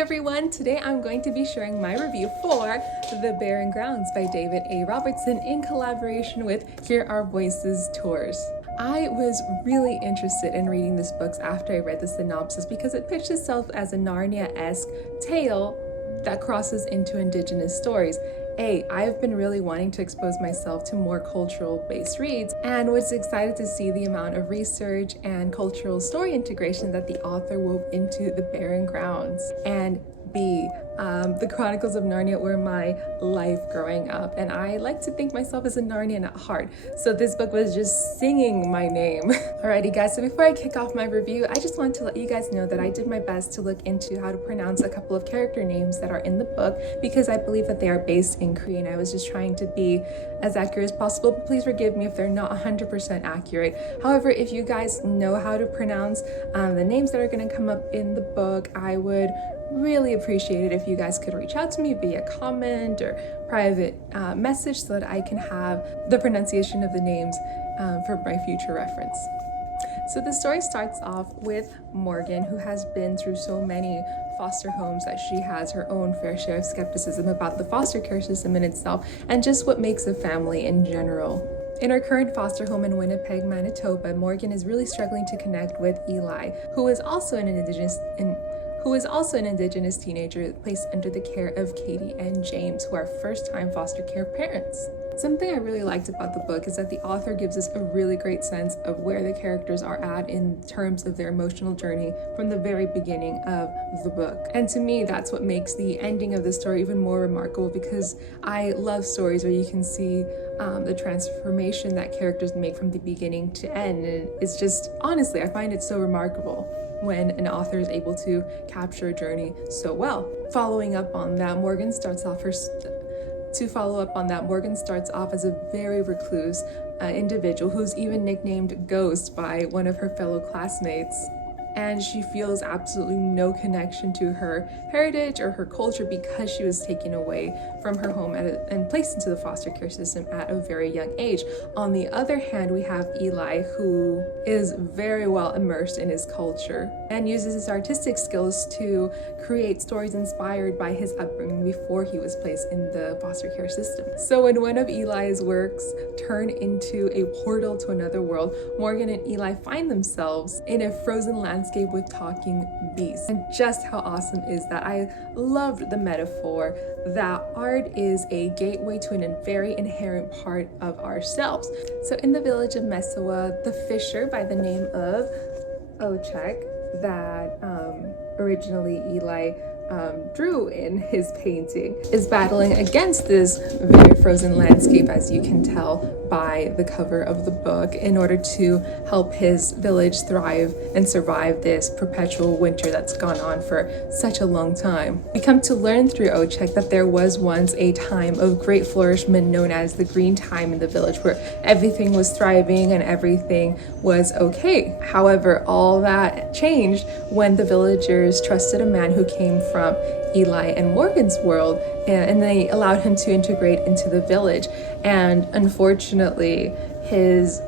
everyone, today I'm going to be sharing my review for The Barren Grounds by David A. Robertson in collaboration with Hear Our Voices Tours. I was really interested in reading this book after I read the synopsis because it pitched itself as a Narnia-esque tale that crosses into Indigenous stories. I've been really wanting to expose myself to more cultural-based reads and was excited to see the amount of research and cultural story integration that the author wove into The Barren Grounds. And the Chronicles of Narnia were my life growing up, and I like to think myself as a Narnian at heart, so this book was just singing my name. Alrighty guys, so before I kick off my review, I just want to let you guys know that I did my best to look into how to pronounce a couple of character names that are in the book because I believe that they are based in Korean. I was just trying to be as accurate as possible, but please forgive me if they're not 100% accurate. However, if you guys know how to pronounce the names that are going to come up in the book, I would really appreciate it if you guys could reach out to me via comment or private message so that I can have the pronunciation of the names for my future reference. So the story starts off with Morgan, who has been through so many foster homes that she has her own fair share of skepticism about the foster care system in itself and just what makes a family in general. In her current foster home in Winnipeg, Manitoba, Morgan is really struggling to connect with Eli, who is also an Indigenous teenager placed under the care of Katie and James, who are first-time foster care parents. Something I really liked about the book is that the author gives us a really great sense of where the characters are at in terms of their emotional journey from the very beginning of the book. And to me, that's what makes the ending of the story even more remarkable, because I love stories where you can see the transformation that characters make from the beginning to end. And it's just, honestly, I find it so remarkable when an author is able to capture a journey so well. Following up on that, Morgan starts off as a very recluse individual who's even nicknamed Ghost by one of her fellow classmates. And she feels absolutely no connection to her heritage or her culture because she was taken away from her home and placed into the foster care system at a very young age. On the other hand, we have Eli, who is very well immersed in his culture and uses his artistic skills to create stories inspired by his upbringing before he was placed in the foster care system. So when one of Eli's works turn into a portal to another world, Morgan and Eli find themselves in a frozen landscape with talking beasts. And just how awesome is that? I loved the metaphor that art is a gateway to a very inherent part of ourselves. So in the village of Mesawa, the fisher by the name of Ochek that originally Eli drew in his painting is battling against this very frozen landscape, as you can tell by the cover of the book, in order to help his village thrive and survive this perpetual winter that's gone on for such a long time. We come to learn through Ochek that there was once a time of great flourishment known as the green time in the village, where everything was thriving and everything was okay. However, all that changed when the villagers trusted a man who came from Eli and Morgan's world, and they allowed him to integrate into the village. And unfortunately, his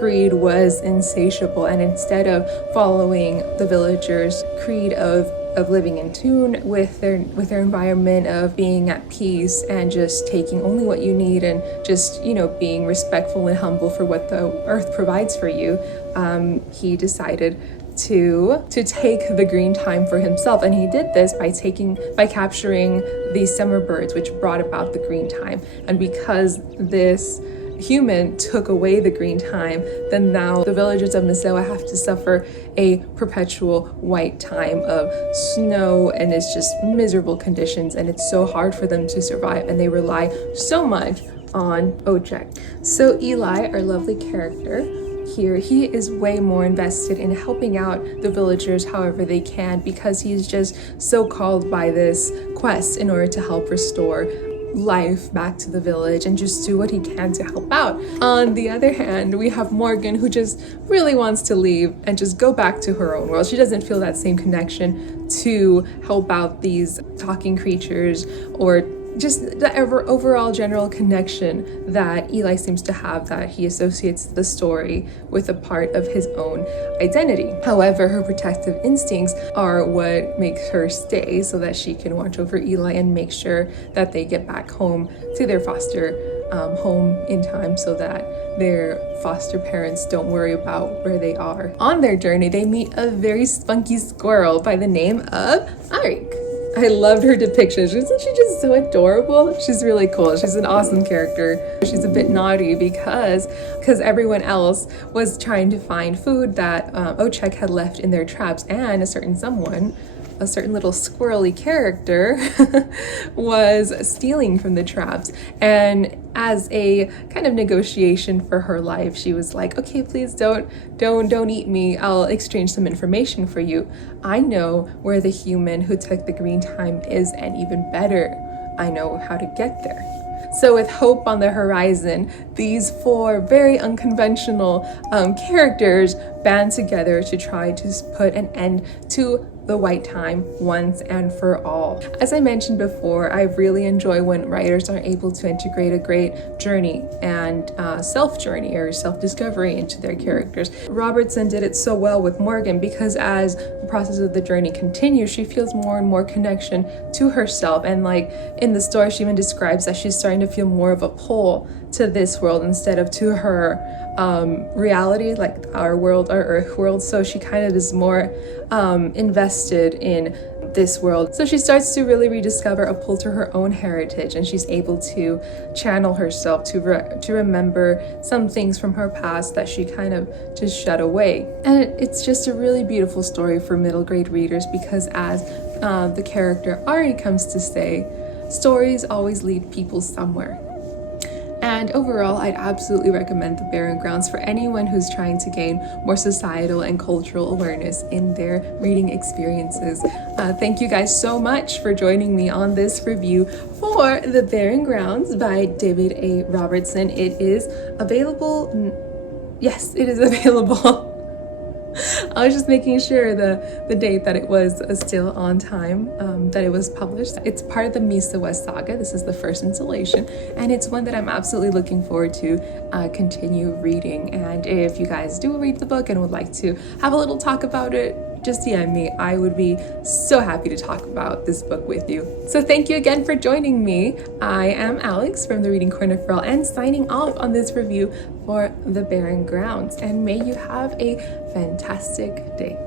greed was insatiable, and instead of following the villagers' creed of living in tune with their environment, of being at peace and just taking only what you need and just, being respectful and humble for what the earth provides for you, he decided to take the green time for himself. And he did this by capturing these summer birds, which brought about the green time. And because this human took away the green time, then now the villagers of Mesawa have to suffer a perpetual white time of snow, and it's just miserable conditions, and it's so hard for them to survive, and they rely so much on Ochek. So Eli, our lovely character here, he is way more invested in helping out the villagers however they can, because he's just so called by this quest in order to help restore life back to the village and just do what he can to help out. On the other hand, we have Morgan, who just really wants to leave and just go back to her own world. She doesn't feel that same connection to help out these talking creatures or just the overall general connection that Eli seems to have, that he associates the story with a part of his own identity. However, her protective instincts are what makes her stay, so that she can watch over Eli and make sure that they get back home to their foster home in time, so that their foster parents don't worry about where they are. On their journey, they meet a very spunky squirrel by the name of Arik. I loved her depiction. Isn't she just so adorable? She's really cool. She's an awesome character. She's a bit naughty because everyone else was trying to find food that Ochek had left in their traps, and a certain little squirrely character was stealing from the traps. And as a kind of negotiation for her life, she was like, okay, please don't eat me. I'll exchange some information for you. I know where the human who took the green time is, and even better, I know how to get there. So with hope on the horizon, these four very unconventional characters band together to try to put an end to the white time once and for all. As I mentioned before, I really enjoy when writers are able to integrate a great journey and self-journey or self-discovery into their characters. Robertson did it so well with Morgan, because as the process of the journey continues, she feels more and more connection to herself. And like in the story, she even describes that she's starting to feel more of a pull to this world instead of to her reality, like our world, our Earth world. So she kind of is more invested in this world. So she starts to really rediscover a pull to her own heritage, and she's able to channel herself to remember some things from her past that she kind of just shut away. And it's just a really beautiful story for middle grade readers, because as the character Ari comes to say, stories always lead people somewhere. And overall, I'd absolutely recommend The Barren Grounds for anyone who's trying to gain more societal and cultural awareness in their reading experiences. Thank you guys so much for joining me on this review for The Barren Grounds by David A. Robertson. It is available. Yes, it is available. I was just making sure the date that it was still on time, that it was published. It's part of the Misa West saga. This is the first installation, and it's one that I'm absolutely looking forward to continue reading. And if you guys do read the book and would like to have a little talk about it, just DM me. I would be so happy to talk about this book with you. So thank you again for joining me. I am Alex from the Reading Corner for All, and signing off on this review for The Barren Grounds. And may you have a fantastic day.